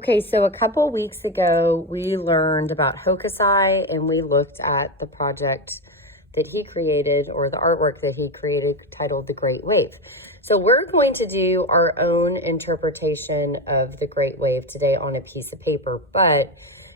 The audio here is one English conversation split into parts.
Okay, so a couple weeks ago, we learned about Hokusai and we looked at the project that he created, or the artwork that he created, titled The Great Wave. So we're going to do our own interpretation of the Great Wave today on a piece of paper, but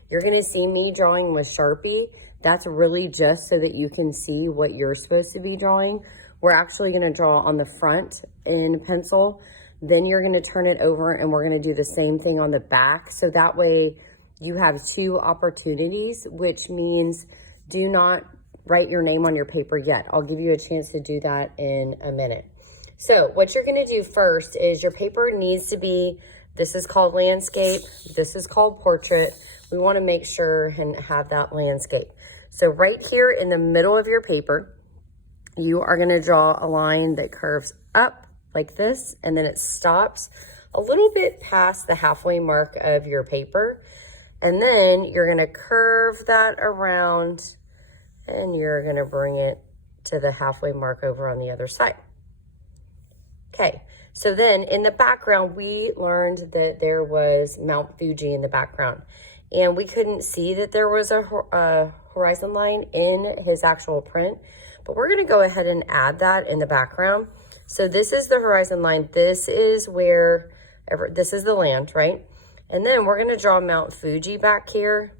you're going to see me drawing with Sharpie. That's really just so that you can see what you're supposed to be drawing. We're actually going to draw on the front in pencil. Then you're going to turn it over and we're going to do the same thing on the back. So that way you have two opportunities, which means do not write your name on your paper yet. I'll give you a chance to do that in a minute. So what you're going to do first is your paper needs to be, this is called landscape, this is called portrait. We want to make sure and have that landscape. So right here in the middle of your paper, you are going to draw a line that curves up like this, and then it stops a little bit past the halfway mark of your paper. And then you're going to curve that around and you're going to bring it to the halfway mark over on the other side. Okay, so then in the background, we learned that there was Mount Fuji in the background, and we couldn't see that there was a horizon line in his actual print, but we're going to go ahead and add that in the background. So this is the horizon line. This is this is the land, right? And then we're going to draw Mount Fuji back here.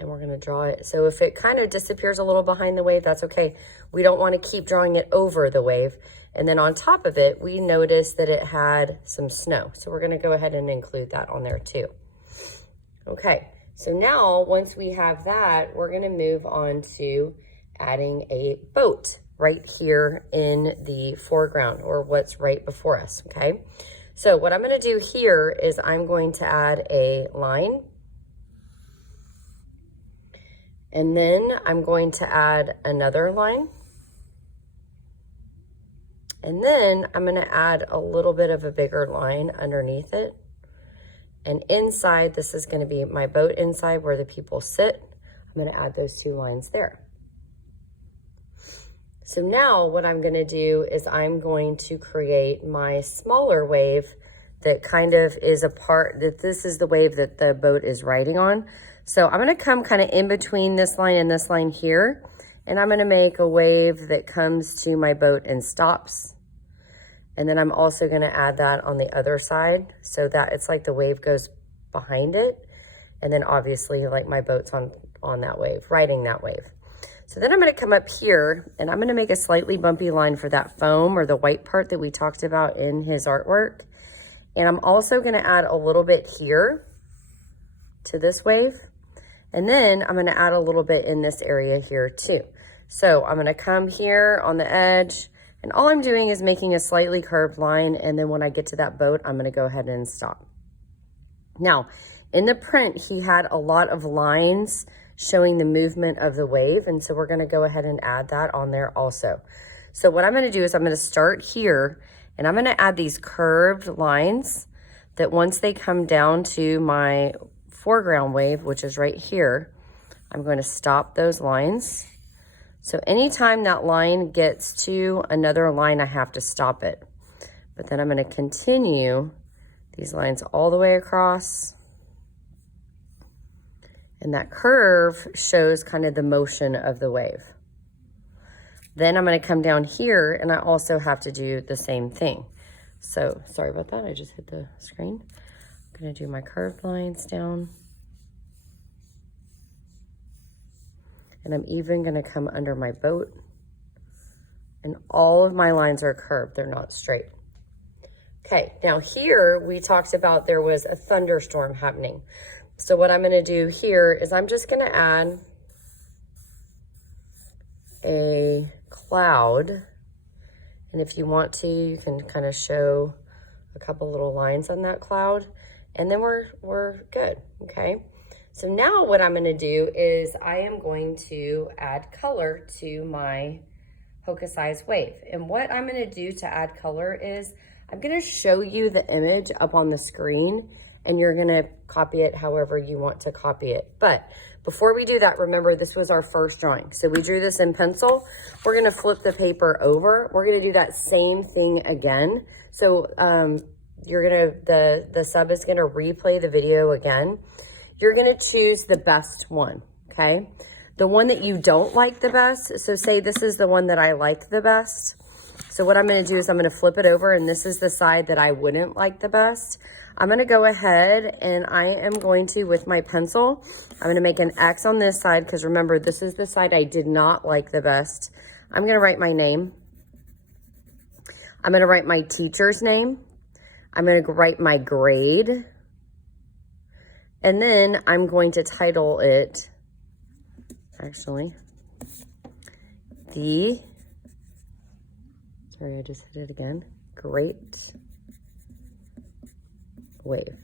And we're going to draw it. So if it kind of disappears a little behind the wave, that's okay. We don't want to keep drawing it over the wave. And then on top of it, we noticed that it had some snow. So we're going to go ahead and include that on there too. Okay, so now once we have that, we're going to move on to adding a boat right here in the foreground, or what's right before us, okay? So what I'm going to do here is I'm going to add a line, and then I'm going to add another line, and then I'm going to add a little bit of a bigger line underneath it. And inside, this is going to be my boat inside where the people sit. I'm going to add those two lines there. So now what I'm going to do is I'm going to create my smaller wave that kind of is a part, that this is the wave that the boat is riding on. So I'm going to come kind of in between this line and this line here, and I'm going to make a wave that comes to my boat and stops. And then I'm also going to add that on the other side so that it's like the wave goes behind it. And then obviously like my boat's on that wave, riding that wave. So then I'm going to come up here and I'm going to make a slightly bumpy line for that foam, or the white part that we talked about in his artwork. And I'm also going to add a little bit here to this wave. And then I'm going to add a little bit in this area here too. So I'm going to come here on the edge, and all I'm doing is making a slightly curved line. And then when I get to that boat, I'm going to go ahead and stop. Now, in the print, he had a lot of lines showing the movement of the wave. And so we're going to go ahead and add that on there also. So what I'm going to do is I'm going to start here, and I'm going to add these curved lines that once they come down to my foreground wave, which is right here, I'm going to stop those lines. So anytime that line gets to another line, I have to stop it. But then I'm going to continue these lines all the way across. And that curve shows kind of the motion of the wave. Then I'm going to come down here, and I also have to do the same thing. So sorry about that. I just hit the screen. I'm going to do my curved lines down. And I'm even going to come under my boat. And all of my lines are curved. They're not straight. Okay, now here we talked about there was a thunderstorm happening. So what I'm going to do here is I'm just going to add a cloud. And if you want to, you can kind of show a couple little lines on that cloud. And then we're good, okay? So now what I'm going to do is I am going to add color to my Hokusai's wave. And what I'm going to do to add color is I'm going to show you the image up on the screen, and you're going to copy it however you want to copy it. But before we do that, remember this was our first drawing. So we drew this in pencil. We're going to flip the paper over. We're going to do that same thing again. So the sub is gonna replay the video again. You're gonna choose the best one, okay? The one that you don't like the best. So say this is the one that I like the best. So what I'm gonna do is I'm gonna flip it over, and this is the side that I wouldn't like the best. I'm gonna go ahead and I am going to, with my pencil, I'm gonna make an X on this side, because remember, this is the side I did not like the best. I'm gonna write my name. I'm gonna write my teacher's name. I'm gonna write my grade. And then I'm going to title it, actually, sorry, I just hit it again, Great Wave.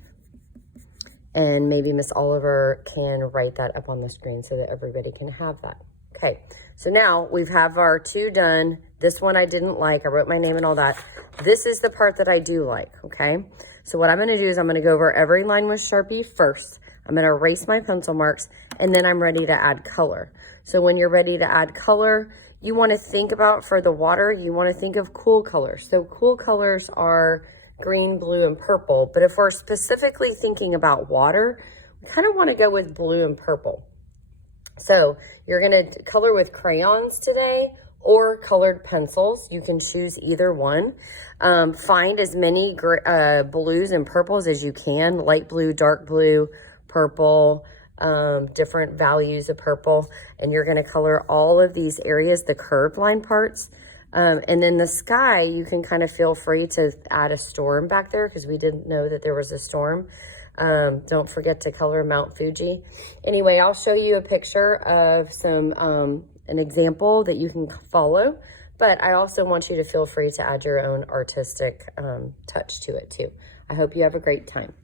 And maybe Miss Oliver can write that up on the screen so that everybody can have that. Okay, so now we have our 2 done. This one I didn't like. I wrote my name and all that. This is the part that I do like, okay? So what I'm gonna do is I'm gonna go over every line with Sharpie first. I'm gonna erase my pencil marks, and then I'm ready to add color. So when you're ready to add color, you wanna think about, for the water, you wanna think of cool colors. So cool colors are green, blue, and purple. But if we're specifically thinking about water, we kind of want to go with blue and purple. So you're going to color with crayons today or colored pencils. You can choose either one. Find as many blues and purples as you can, light blue, dark blue, purple, different values of purple. And you're going to color all of these areas, the curved line parts. And then the sky, you can kind of feel free to add a storm back there, because we didn't know that there was a storm. Don't forget to color Mount Fuji. Anyway, I'll show you a picture of an example that you can follow, but I also want you to feel free to add your own artistic touch to it too. I hope you have a great time.